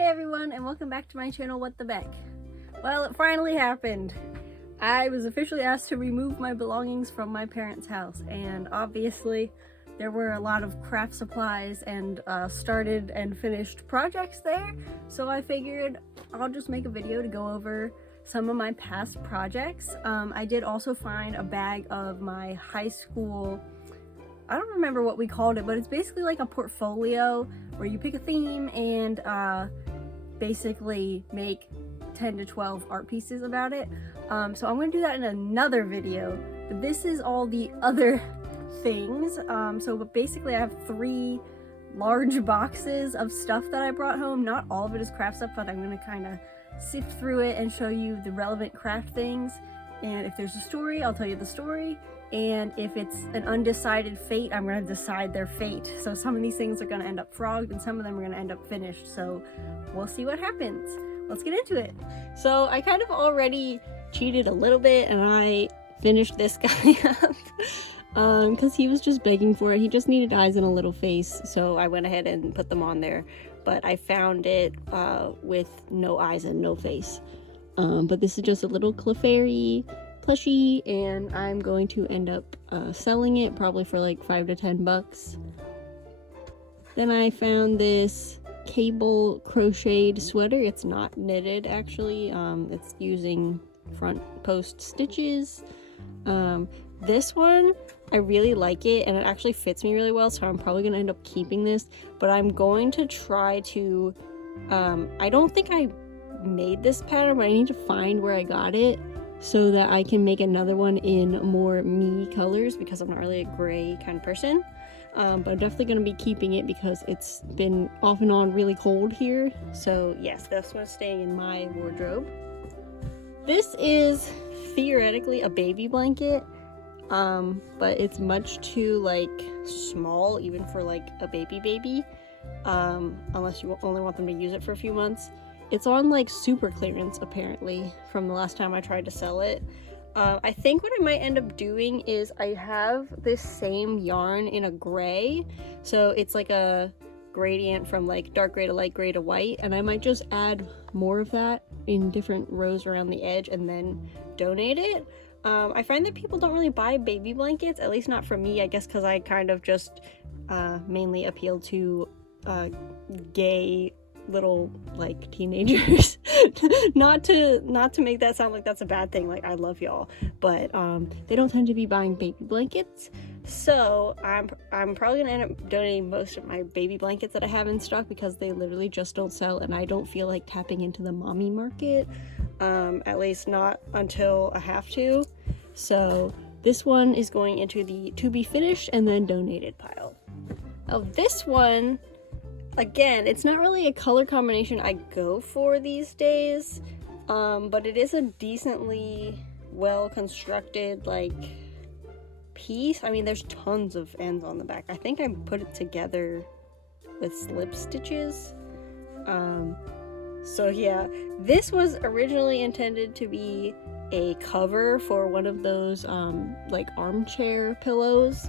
Hey everyone, and welcome back to my channel, What the Beck. Well, it finally happened. I was officially asked to remove my belongings from my parents' house, and obviously there were a lot of craft supplies and started and finished projects there, so I figured I'll just make a video to go over some of my past projects. I did also find a bag of my high school, I don't remember what we called it, but it's basically like a portfolio where you pick a theme and basically make 10 to 12 art pieces about it. So I'm going to do that in another video, but this is all the other things. But basically I have 3 large boxes of stuff that I brought home. Not all of it is craft stuff, but I'm going to kind of sift through it and show you the relevant craft things. And if there's a story, I'll tell you the story. And if it's an undecided fate, I'm going to decide their fate. So some of these things are going to end up frogged and some of them are going to end up finished. So we'll see what happens. Let's get into it. So I kind of already cheated a little bit and I finished this guy up because he was just begging for it. He just needed eyes and a little face. So I went ahead and put them on there. But I found it with no eyes and no face. But this is just a little Clefairy plushie, and I'm going to end up selling it probably for like $5 to $10. Then I found this cable crocheted sweater. It's not knitted actually. It's using front post stitches. This one, I really like it and it actually fits me really well, so I'm probably gonna end up keeping this, but I'm going to try to I don't think I made this pattern, but I need to find where I got it so that I can make another one in more me colors, because I'm not really a gray kind of person. But I'm definitely going to be keeping it because it's been off and on really cold here. So yes, this one's staying in my wardrobe. This is theoretically a baby blanket, but it's much too like small even for like a baby, unless you only want them to use it for a few months. It's on like super clearance apparently from the last time I tried to sell it. I think what I might end up doing is I have this same yarn in a gray, so it's like a gradient from like dark gray to light gray to white, and I might just add more of that in different rows around the edge and then donate it. I find that people don't really buy baby blankets, at least not from me, I guess because I kind of just mainly appeal to gay little like teenagers. not to make that sound like that's a bad thing, like I love y'all, but they don't tend to be buying baby blankets, so I'm probably gonna end up donating most of my baby blankets that I have in stock because they literally just don't sell and I don't feel like tapping into the mommy market, at least not until I have to. So this one is going into the to be finished and then donated pile. Now this one, again, it's not really a color combination I go for these days, but it is a decently well constructed like piece. I mean, there's tons of ends on the back. I think I put it together with slip stitches. So yeah, this was originally intended to be a cover for one of those like armchair pillows,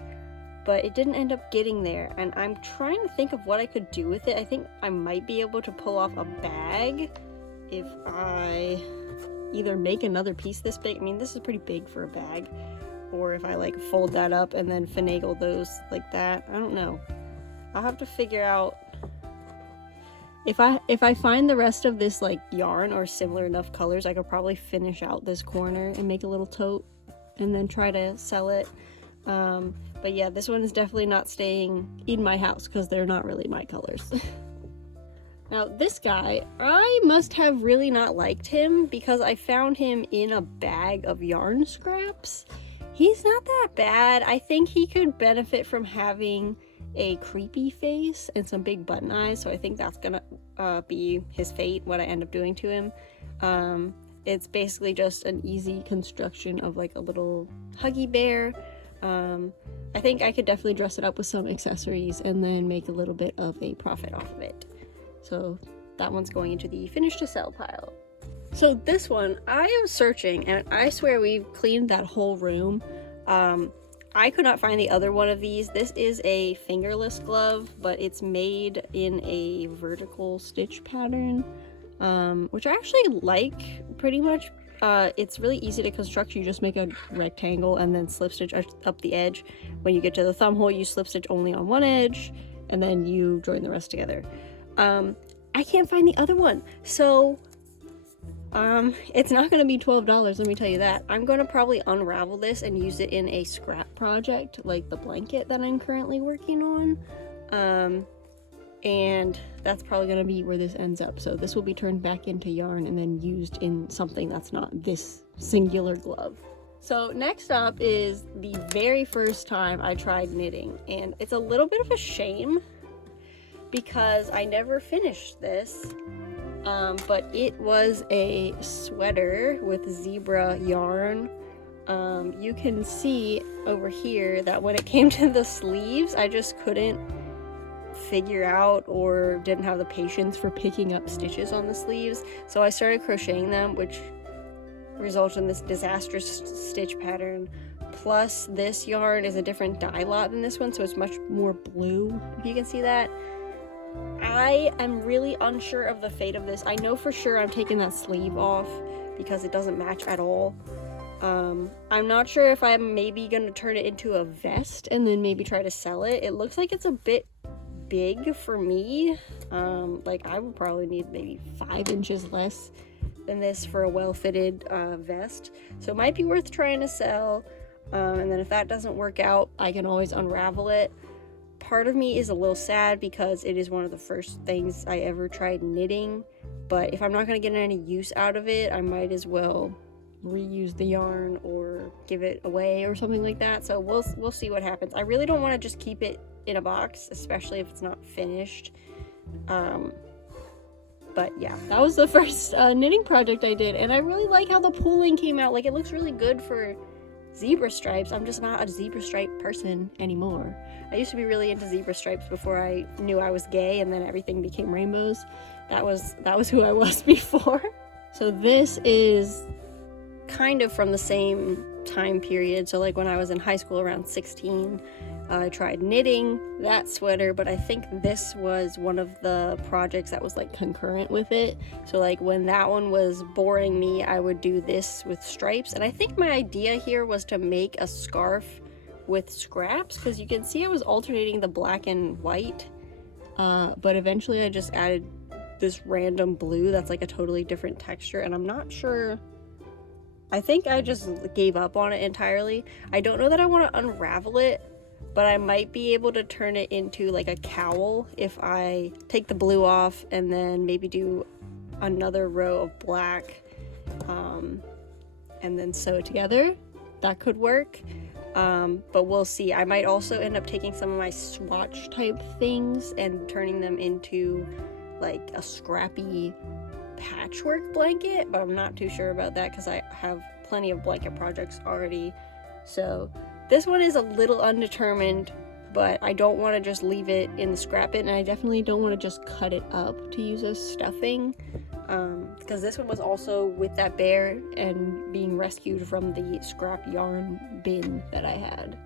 but it didn't end up getting there, and I'm trying to think of what I could do with it. I think I might be able to pull off a bag if I either make another piece this big. I mean, this is pretty big for a bag, or if I like fold that up and then finagle those like that. I don't know. I'll have to figure out if I find the rest of this like yarn or similar enough colors, I could probably finish out this corner and make a little tote and then try to sell it. But yeah, this one is definitely not staying in my house because they're not really my colors. Now this guy, I must have really not liked him because I found him in a bag of yarn scraps. He's not that bad. I think he could benefit from having a creepy face and some big button eyes, so I think that's gonna be his fate, what I end up doing to him. It's basically just an easy construction of like a little huggy bear. I think I could definitely dress it up with some accessories and then make a little bit of a profit off of it. So that one's going into the finish to sell pile. So this one, I am searching and I swear we've cleaned that whole room. I could not find the other one of these. This is a fingerless glove, but it's made in a vertical stitch pattern, which I actually like pretty much. It's really easy to construct. You just make a rectangle and then slip stitch up the edge. When you get to the thumb hole, you slip stitch only on one edge, and then you join the rest together. I can't find the other one, so it's not going to be $12, let me tell you that. I'm going to probably unravel this and use it in a scrap project, like the blanket that I'm currently working on. And that's probably going to be where this ends up. So this will be turned back into yarn and then used in something that's not this singular glove. So next up is the very first time I tried knitting, and it's a little bit of a shame because I never finished this. But it was a sweater with zebra yarn. You can see over here that when it came to the sleeves, I just couldn't figure out or didn't have the patience for picking up stitches on the sleeves. So I started crocheting them, which resulted in this disastrous stitch pattern. Plus, this yarn is a different dye lot than this one, so it's much more blue, if you can see that. I am really unsure of the fate of this. I know for sure I'm taking that sleeve off because it doesn't match at all. I'm not sure if I'm maybe going to turn it into a vest and then maybe try to sell it. It looks like it's a bit big for me. Like I would probably need maybe 5 inches less than this for a well-fitted vest. So it might be worth trying to sell. And then if that doesn't work out, I can always unravel it. Part of me is a little sad because it is one of the first things I ever tried knitting, but if I'm not going to get any use out of it, I might as well reuse the yarn or give it away or something like that. So we'll see what happens. I really don't want to just keep it in a box, especially if it's not finished. But yeah, that was the first knitting project I did, and I really like how the pooling came out. Like, it looks really good for zebra stripes. I'm just not a zebra stripe person anymore. I used to be really into zebra stripes before I knew I was gay, and then everything became rainbows. That was who I was before. So this is kind of from the same time period. So like when I was in high school around 16, I tried knitting that sweater, but I think this was one of the projects that was like concurrent with it. So like when that one was boring me, I would do this with stripes. And I think my idea here was to make a scarf with scraps, because you can see I was alternating the black and white, but eventually I just added this random blue that's like a totally different texture, and I'm not sure. I think I just gave up on it entirely. I don't know that I want to unravel it, but I might be able to turn it into like a cowl if I take the blue off and then maybe do another row of black, and then sew it together. That could work, but we'll see. I might also end up taking some of my swatch type things and turning them into like a scrappy patchwork blanket, but I'm not too sure about that because I have plenty of blanket projects already. So this one is a little undetermined, but I don't want to just leave it in the scrap bin, and I definitely don't want to just cut it up to use as stuffing, because this one was also with that bear and being rescued from the scrap yarn bin that I had.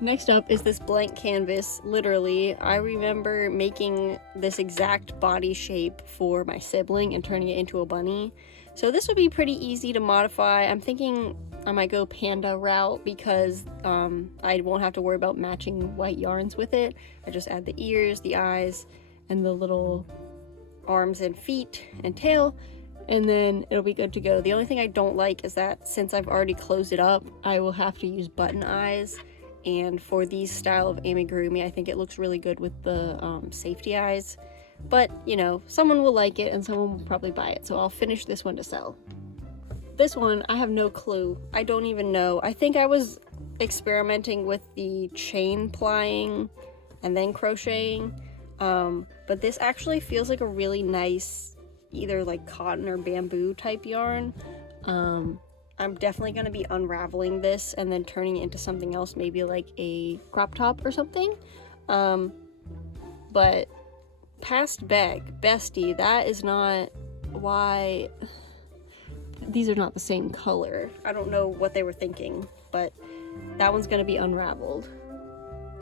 Next up is this blank canvas. Literally, I remember making this exact body shape for my sibling and turning it into a bunny. So this would be pretty easy to modify. I'm thinking I might go panda route because I won't have to worry about matching white yarns with it. I just add the ears, the eyes, and the little arms and feet and tail, and then it'll be good to go. The only thing I don't like is that since I've already closed it up, I will have to use button eyes. And for these style of amigurumi, I think it looks really good with the safety eyes. But, you know, someone will like it and someone will probably buy it. So I'll finish this one to sell. This one, I have no clue. I don't even know. I think I was experimenting with the chain plying and then crocheting. But this actually feels like a really nice, either like cotton or bamboo type yarn. I'm definitely going to be unraveling this and then turning it into something else, maybe like a crop top or something. But past bag, bestie, that is not why these are not the same color. I don't know what they were thinking, but that one's gonna be unraveled.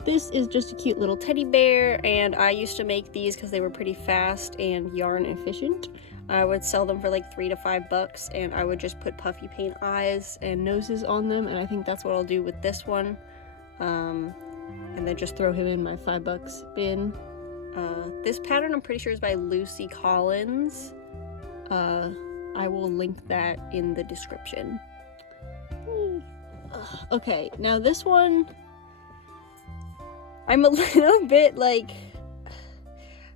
This is just a cute little teddy bear, and I used to make these because they were pretty fast and yarn efficient. I would sell them for like $3 to $5, and I would just put puffy paint eyes and noses on them, and I think that's what I'll do with this one. And then just throw him in my $5 bin. This pattern I'm pretty sure is by Lucy Collins. I will link that in the description. Okay, now this one, I'm a little bit like,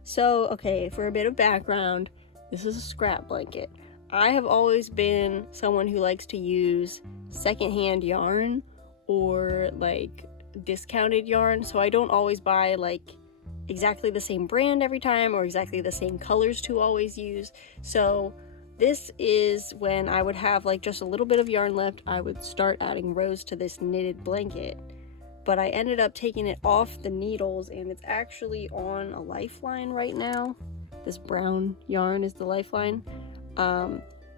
so okay, for a bit of background, this is a scrap blanket. I have always been someone who likes to use secondhand yarn or like discounted yarn, so I don't always buy like exactly the same brand every time or exactly the same colors to always use. So this is when I would have like just a little bit of yarn left, I would start adding rows to this knitted blanket. But I ended up taking it off the needles, and it's actually on a lifeline right now. This brown yarn is the lifeline,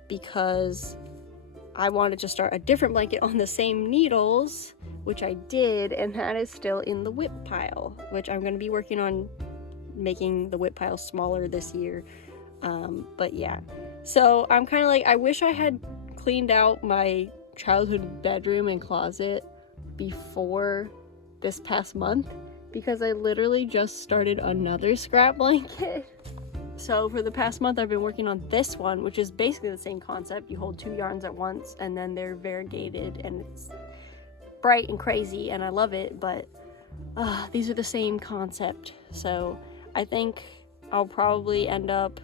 because I wanted to start a different blanket on the same needles, which I did, and that is still in the whip pile, which I'm going to be working on making the whip pile smaller this year. But yeah, so I'm kind of like, I wish I had cleaned out my childhood bedroom and closet before this past month, because I literally just started another scrap blanket. So for the past month I've been working on this one, which is basically the same concept. You hold 2 yarns at once, and then they're variegated, and it's bright and crazy, and I love it, but these are the same concept. So I think I'll probably end up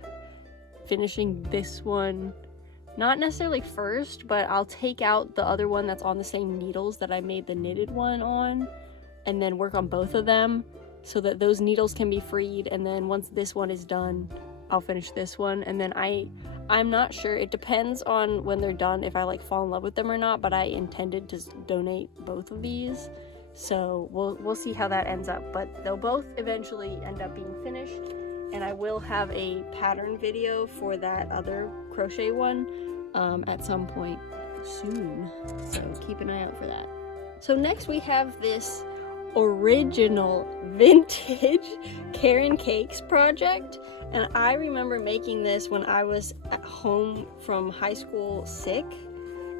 finishing this one, not necessarily first, but I'll take out the other one that's on the same needles that I made the knitted one on, and then work on both of them so that those needles can be freed. And then once this one is done, I'll finish this one. And then I'm not sure, it depends on when they're done if I like fall in love with them or not, but I intended to donate both of these, so we'll see how that ends up. But they'll both eventually end up being finished, and I will have a pattern video for that other crochet one at some point soon, so keep an eye out for that. So next we have this original vintage Karen Cakes project, and I remember making this when I was at home from high school sick,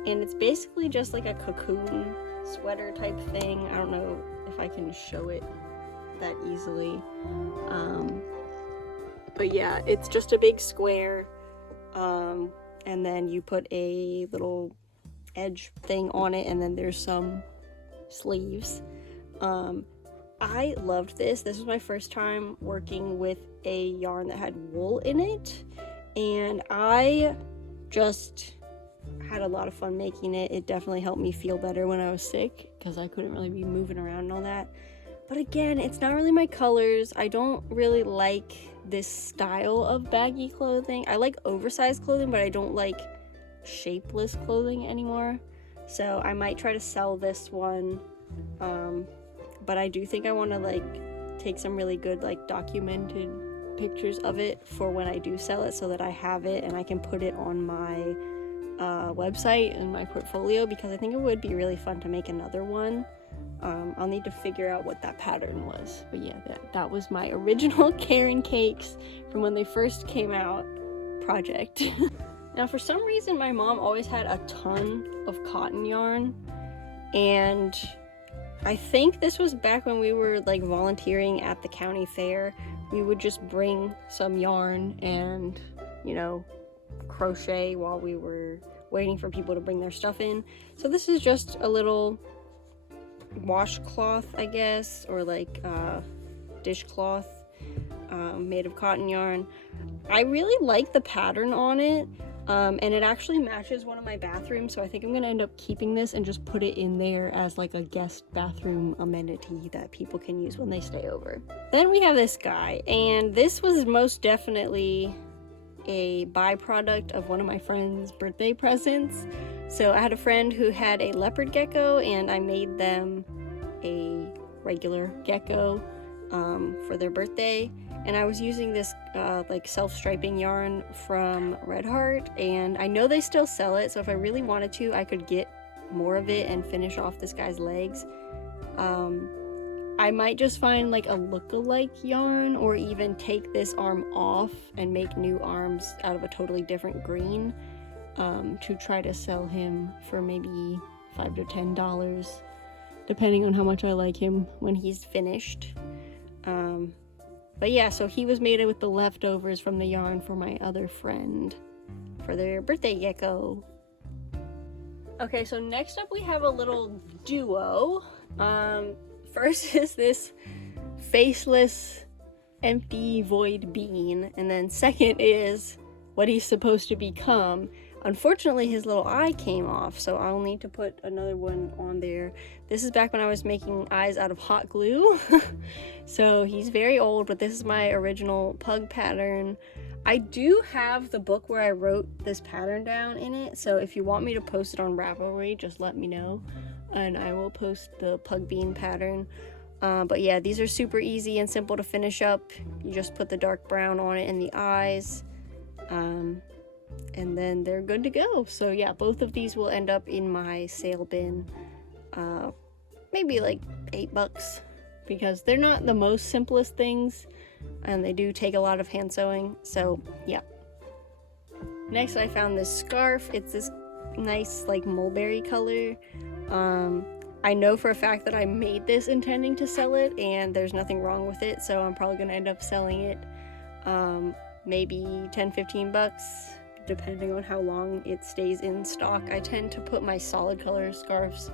and it's basically just like a cocoon sweater type thing. I don't know if I can show it that easily, but yeah, it's just a big square, and then you put a little edge thing on it, and then there's some sleeves. I loved this. This was my first time working with a yarn that had wool in it, and I just had a lot of fun making it. It definitely helped me feel better when I was sick, because I couldn't really be moving around and all that. But again, it's not really my colors. I don't really like this style of baggy clothing. I like oversized clothing, but I don't like shapeless clothing anymore. So I might try to sell this one, but I do think I want to like take some really good like documented pictures of it for when I do sell it, so that I have it and I can put it on my website and my portfolio, because I think it would be really fun to make another one. I'll need to figure out what that pattern was, but yeah, that was my original Karen Cakes from when they first came out project. Now for some reason my mom always had a ton of cotton yarn, and I think this was back when we were like volunteering at the county fair. We would just bring some yarn and, you know, crochet while we were waiting for people to bring their stuff in. So this is just a little washcloth, I guess, or like dishcloth made of cotton yarn. I really like the pattern on it, and it actually matches one of my bathrooms, so I think I'm gonna end up keeping this and just put it in there as like a guest bathroom amenity that people can use when they stay over. Then we have this guy, and this was most definitely a byproduct of one of my friend's birthday presents. So I had a friend who had a leopard gecko, and I made them a regular gecko for their birthday, and I was using this like self-striping yarn from Red Heart, and I know they still sell it, so if I really wanted to I could get more of it and finish off this guy's legs. I might just find like a look-alike yarn, or even take this arm off and make new arms out of a totally different green, to try to sell him for maybe $5 to $10, depending on how much I like him when he's finished. But yeah, so he was made with the leftovers from the yarn for my other friend for their birthday gecko. Okay, so next up we have a little duo. First is this faceless, empty, void bean, and then second is what he's supposed to become. Unfortunately, his little eye came off, so I'll need to put another one on there. This is back when I was making eyes out of hot glue. So he's very old, but this is my original pug pattern. I do have the book where I wrote this pattern down in it, so if you want me to post it on Ravelry, just let me know, and I will post the pug bean pattern. But yeah, these are super easy and simple to finish up. You just put the dark brown on it in the eyes, and then they're good to go. So yeah, both of these will end up in my sale bin, maybe like $8, because they're not the most simplest things, and they do take a lot of hand sewing. So yeah. Next I found this scarf. It's this nice like mulberry color. I know for a fact that I made this intending to sell it, and there's nothing wrong with it, so I'm probably gonna end up selling it maybe $10-15, depending on how long it stays in stock. I tend to put my solid color scarves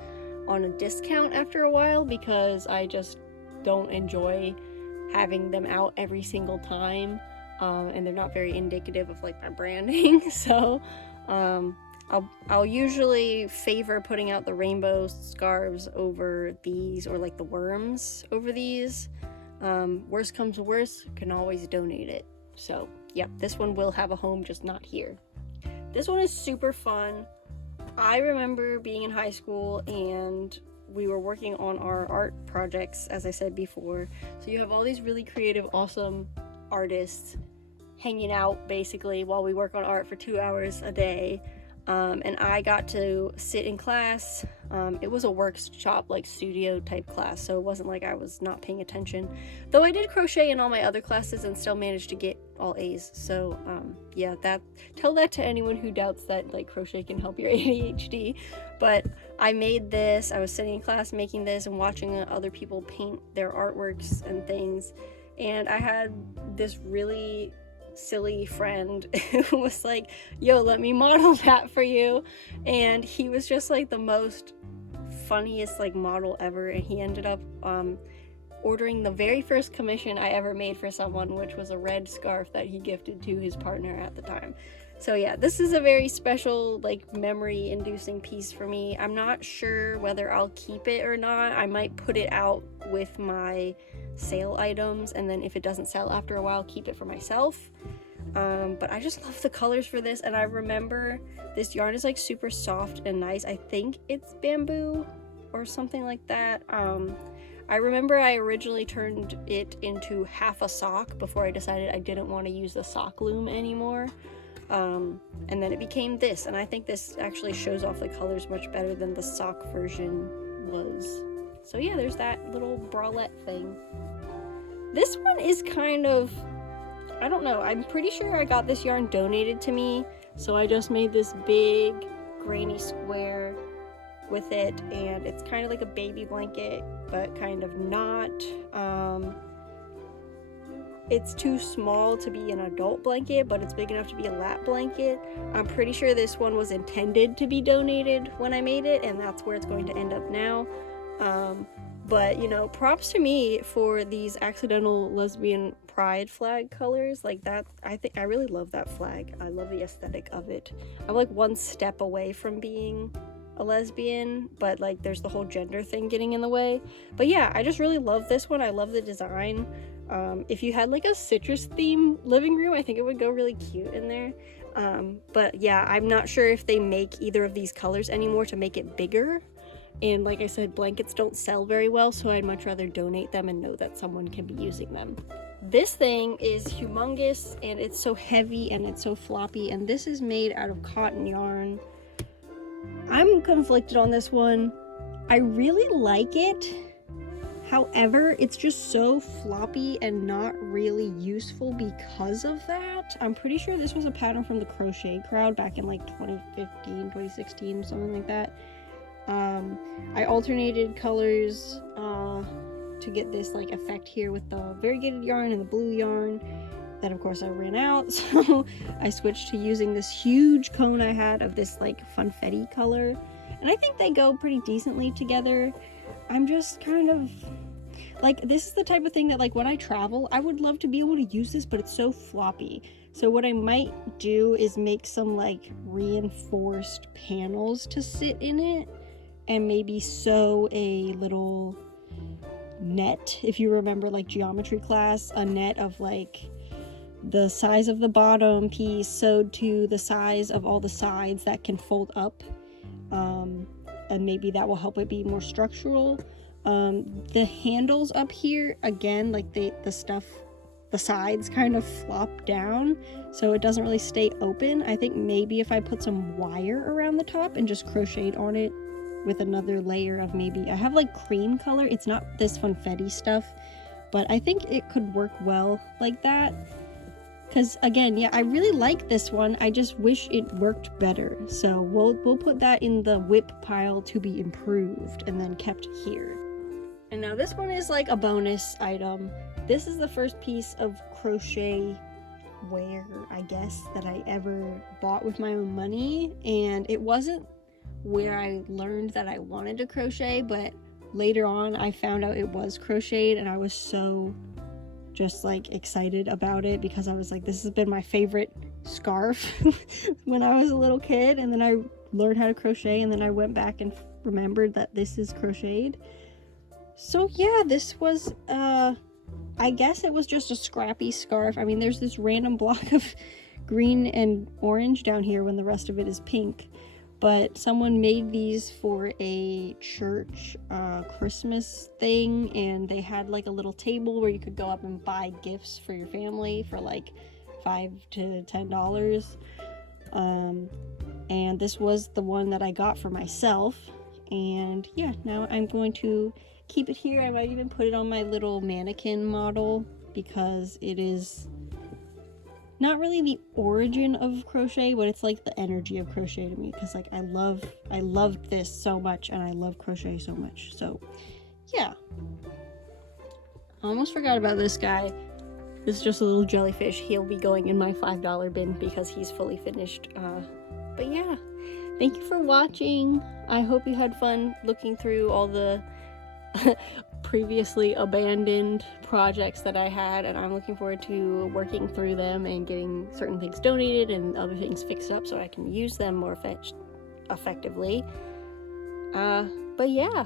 on a discount after a while because I just don't enjoy having them out every single time, and they're not very indicative of like my branding. So I'll usually favor putting out the rainbow scarves over these, or like the worms over these. Worst comes to worst, can always donate it. So yeah, this one will have a home, just not here. This one is super fun. I remember being in high school and we were working on our art projects, as I said before. So you have all these really creative, awesome artists hanging out basically while we work on art for 2 hours a day. And I got to sit in class. It was a workshop, like studio type class, so it wasn't like I was not paying attention. Though I did crochet in all my other classes and still managed to get all A's. So yeah, tell that to anyone who doubts that like crochet can help your ADHD. But I made this. I was sitting in class making this and watching other people paint their artworks and things. And I had this really silly friend who was like, yo, let me model that for you. And he was just like the most funniest like model ever, and he ended up ordering the very first commission I ever made for someone, which was a red scarf that he gifted to his partner at the time. So yeah, this is a very special like memory inducing piece for me. I'm not sure whether I'll keep it or not. I might put it out with my sale items, and then if it doesn't sell after a while, keep it for myself. But I just love the colors for this, and I remember this yarn is like super soft and nice. I think it's bamboo or something like that. I remember I originally turned it into half a sock before I decided I didn't want to use the sock loom anymore. And then it became this, and I think this actually shows off the colors much better than the sock version was. So yeah, there's that little bralette thing. This one is kind of, I don't know, I'm pretty sure I got this yarn donated to me, so I just made this big grainy square with it, and it's kind of like a baby blanket, but kind of not. It's too small to be an adult blanket, but it's big enough to be a lap blanket. I'm pretty sure this one was intended to be donated when I made it, and that's where it's going to end up now. But you know, props to me for these accidental lesbian pride flag colors like that. I really love that flag. I love the aesthetic of it. I'm like one step away from being a lesbian, but like there's the whole gender thing getting in the way. But yeah, I just really love this one. I love the design. If you had like a citrus theme living room, I think it would go really cute in there. But yeah, I'm not sure if they make either of these colors anymore to make it bigger. And like I said, blankets don't sell very well, so I'd much rather donate them and know that someone can be using them. This thing is humongous, and it's so heavy and it's so floppy, and this is made out of cotton yarn. I'm conflicted on this one. I really like it. However, it's just so floppy and not really useful because of that. I'm pretty sure this was a pattern from the crochet crowd back in like 2015, 2016, something like that. I alternated colors to get this like effect here with the variegated yarn and the blue yarn. Then of course I ran out, so I switched to using this huge cone I had of this like funfetti color. And I think they go pretty decently together. I'm just kind of like, this is the type of thing that like when I travel, I would love to be able to use this, but it's so floppy. So what I might do is make some like reinforced panels to sit in it, and maybe sew a little net, if you remember like geometry class, a net of like the size of the bottom piece sewed to the size of all the sides that can fold up, and maybe that will help it be more structural. The handles up here, again, like the sides kind of flop down, so it doesn't really stay open. I think maybe if I put some wire around the top and just crocheted on it with another layer of, maybe I have like cream color, it's not this funfetti stuff, but I think it could work well like that. Because again, yeah, I really like this one, I just wish it worked better. So we'll put that in the whip pile to be improved and then kept here. And now this one is like a bonus item. This is the first piece of crochet wear, I guess, that I ever bought with my own money. And it wasn't where I learned that I wanted to crochet, but later on I found out it was crocheted, and I was so just like excited about it because I was like, this has been my favorite scarf when I was a little kid. And then I learned how to crochet, and then I went back and remembered that this is crocheted. So yeah, this was I guess it was just a scrappy scarf. I mean, there's this random block of green and orange down here when the rest of it is pink, but someone made these for a church Christmas thing, and they had like a little table where you could go up and buy gifts for your family for like $5 to $10. And this was the one that I got for myself, and yeah, now I'm going to keep it here. I might even put it on my little mannequin model, because it is not really the origin of crochet, but it's like the energy of crochet to me, because like I loved this so much, and I love crochet so much. So yeah, I almost forgot about this guy. This is just a little jellyfish. He'll be going in my $5 bin because he's fully finished. But yeah, thank you for watching. I hope you had fun looking through all the previously abandoned projects that I had, and I'm looking forward to working through them and getting certain things donated and other things fixed up so I can use them more effectively. But yeah,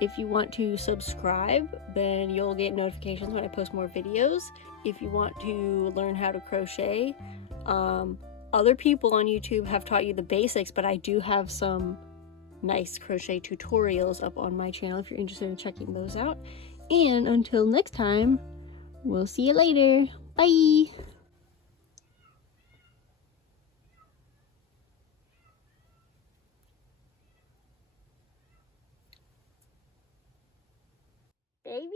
if you want to subscribe, then you'll get notifications when I post more videos. If you want to learn how to crochet, other people on YouTube have taught you the basics, but I do have some nice crochet tutorials up on my channel if you're interested in checking those out. And until next time, we'll see you later. Bye! Baby?